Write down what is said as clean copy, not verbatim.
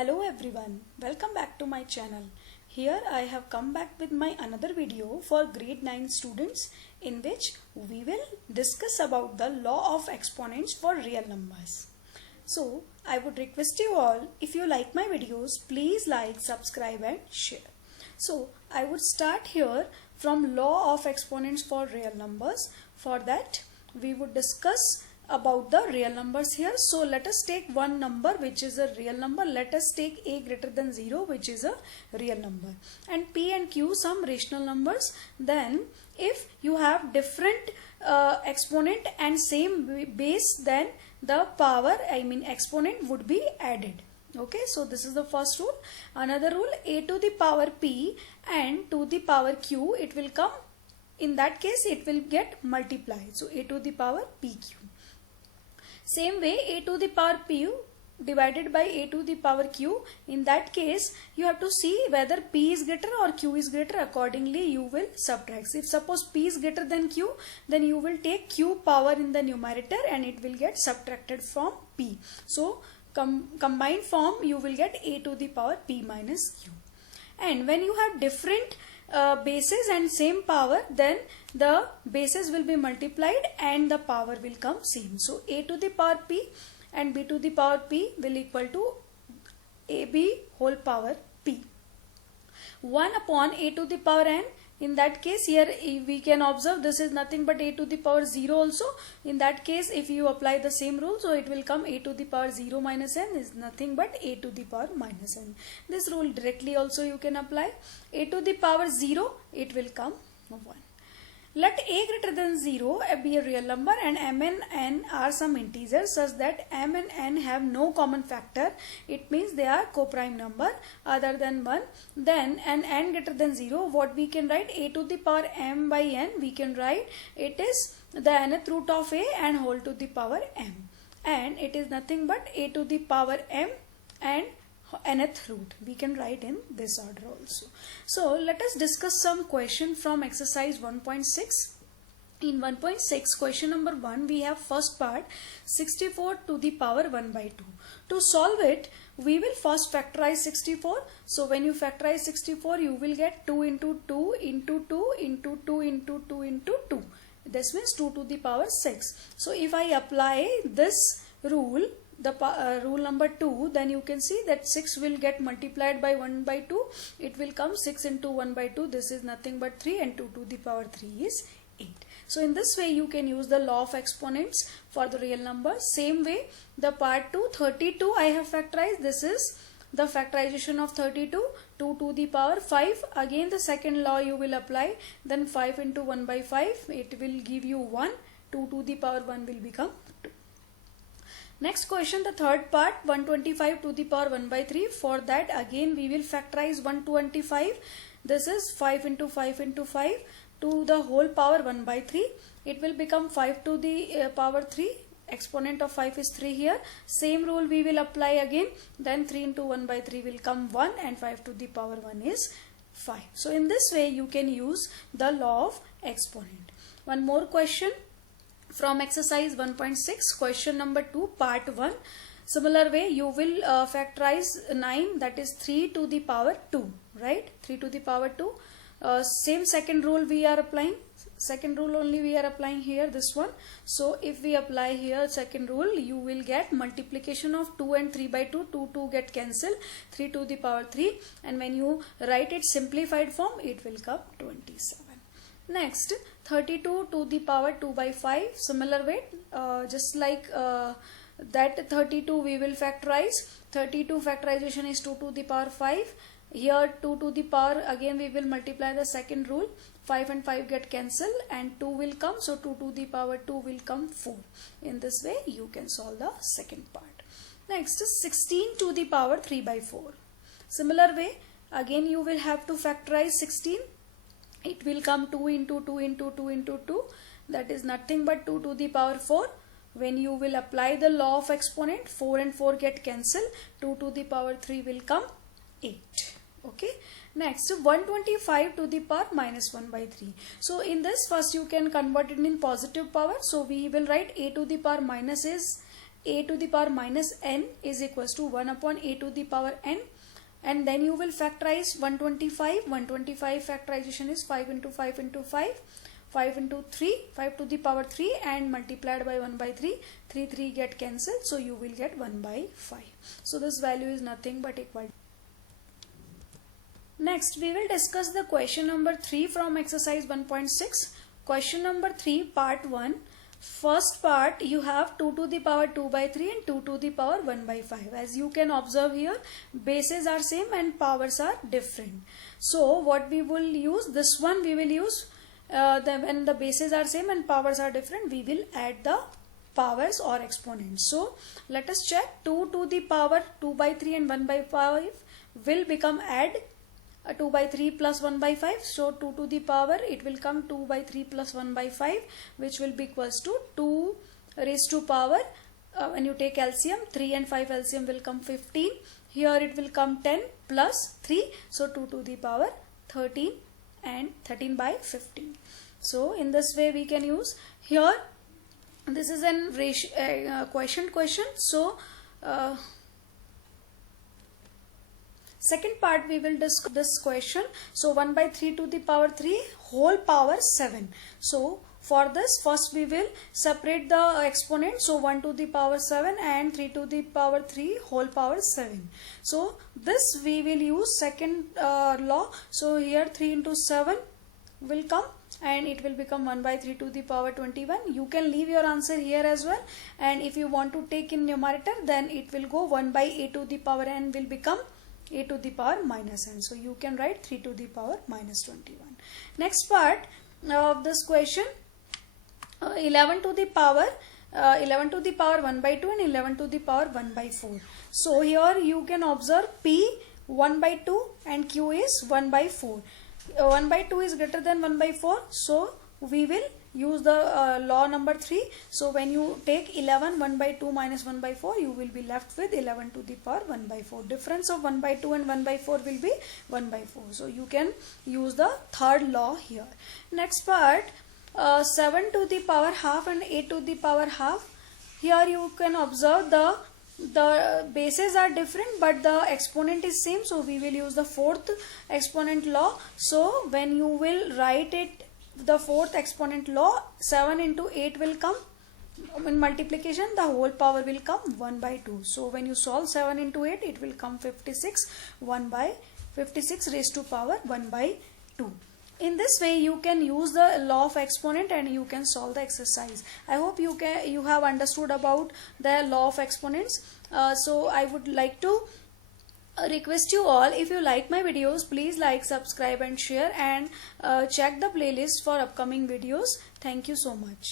Hello everyone, welcome back to my channel. Here I have come back with my another video for grade 9 students in which we will discuss about the law of exponents for real numbers. So I would request you all, if you like my videos, please like, subscribe and share. So I would start here from law of exponents for real numbers. For that we would discuss about the real numbers here. So let us take one number which is a real number. Let us take a greater than 0 which is a real number, and p and q some rational numbers. Then if you have different exponent and same base, then the power exponent would be added. Okay, so this is the first rule. Another rule, a to the power p and to the power q, it will come, in that case it will get multiplied. So a to the power pq. Same way, a to the power p divided by a to the power q. In that case, you have to see whether p is greater or q is greater. Accordingly, you will subtract. If suppose p is greater than q, then you will take q power in the numerator and it will get subtracted from p. So, combined form, you will get a to the power p minus q. And when you have different bases and same power, then the bases will be multiplied and the power will come same. So a to the power p and b to the power p will equal to ab whole power p. 1 upon a to the power n. In that case, here we can observe this is nothing but a to the power 0 also. In that case, if you apply the same rule, so it will come a to the power 0 minus n is nothing but a to the power minus n. This rule directly also you can apply. A to the power 0, it will come 1. Let a greater than 0 be a real number and m and n are some integers such that m and n have no common factor. It means they are co-prime number other than 1. Then and n greater than 0, what we can write? A to the power m by n, we can write it is the nth root of a and whole to the power m. And it is nothing but a to the power m and nth root. We can write in this order also. So let us discuss some question from exercise 1.6. In 1.6, question number 1, we have first part 64 to the power 1 by 2. To solve it, we will first factorize 64. So when you factorize 64, you will get 2 into 2 into 2 into 2 into 2 into 2. This means 2 to the power 6. So if I apply this rule, the rule number 2, then you can see that 6 will get multiplied by 1 by 2. It will come 6 into 1 by 2. This is nothing but 3 and 2 to the power 3 is 8. So in this way you can use the law of exponents for the real numbers. Same way, the part 2, 32 I have factorized. This is the factorization of 32, 2 to the power 5. Again the second law you will apply. Then 5 into 1 by 5, it will give you 1. 2 to the power 1 will become 2. Next question, the third part, 125 to the power 1 by 3. For that again we will factorize 125. This is 5 into 5 into 5 to the whole power 1 by 3. It will become 5 to the power 3. Exponent of 5 is 3 here. Same rule we will apply again. Then 3 into 1 by 3 will come 1 and 5 to the power 1 is 5. So in this way you can use the law of exponent. One more question from exercise 1.6, question number 2, part 1. Similar way you will factorize 9, that is 3 to the power 2, right? 3 to the power 2. Same second rule we are applying. Second rule only we are applying here, this one. So if we apply here second rule, you will get multiplication of 2 and 3 by 2. 2 get cancelled, 3 to the power 3. And when you write it simplified form, it will come 27. Next, 32 to the power 2 by 5. Similar way, just like that 32 we will factorize. 32 factorization is 2 to the power 5. Here 2 to the power, again we will multiply the second rule. 5 and 5 get cancelled and 2 will come. So 2 to the power 2 will come 4. In this way you can solve the second part. Next, 16 to the power 3 by 4. Similar way, again you will have to factorize 16. It will come 2 into 2 into 2 into 2. That is nothing but 2 to the power 4. When you will apply the law of exponent, 4 and 4 get cancelled. 2 to the power 3 will come 8. Okay. Next, 125 to the power minus 1 by 3. So in this, first you can convert it in positive power. So we will write a to the power minus is a to the power minus n is equals to 1 upon a to the power n, and then you will factorize 125. 125 factorization is 5 into 5 into 5, 5 into 3, 5 to the power 3, and multiplied by 1 by 3, 3 get cancelled, so you will get 1 by 5. So this value is nothing but equal. Next we will discuss the question number 3 from exercise 1.6. Question number 3 part 1. First part, you have 2 to the power 2 by 3 and 2 to the power 1 by 5. As you can observe here, bases are same and powers are different. So what we will use, this one we will use when the bases are same and powers are different, we will add the powers or exponents. So let us check. 2 to the power 2 by 3 and 1 by 5 will become add 2 by 3 plus 1 by 5. So 2 to the power, it will come 2 by 3 plus 1 by 5, which will be equals to 2 raised to power, when you take LCM, 3 and 5 LCM will come 15. Here it will come 10 plus 3. So 2 to the power 13 and 13 by 15. So in this way we can use. Here this is an question. So second part we will discuss this question. So 1 by 3 to the power 3 whole power 7. So for this, first we will separate the exponent. So 1 to the power 7 and 3 to the power 3 whole power 7. So this we will use second law. So here 3 into 7 will come and it will become 1 by 3 to the power 21. You can leave your answer here as well, and if you want to take in numerator, then it will go 1 by a to the power n will become a to the power minus n. So you can write 3 to the power minus 21. Next part of this question, 11 to the power 1 by 2 and 11 to the power 1 by 4. So here you can observe P 1 by 2 and Q is 1 by 4. 1 by 2 is greater than 1 by 4. So we will use the law number 3. So when you take 11 1 by 2 minus 1 by 4, you will be left with 11 to the power 1 by 4. Difference of 1 by 2 and 1 by 4 will be 1 by 4. So you can use the third law here. Next part, 7 to the power half and 8 to the power half. Here you can observe the bases are different but the exponent is same. So we will use the fourth exponent law. So when you will write it, the fourth exponent law, 7 into 8 will come in multiplication, the whole power will come 1 by 2. So when you solve 7 into 8, it will come 56, 1 by 56 raised to power 1 by 2. In this way you can use the law of exponent and you can solve the exercise. I hope you have understood about the law of exponents. So I would like to request you all, if you like my videos, please like, subscribe and share, and check the playlist for upcoming videos. Thank you so much.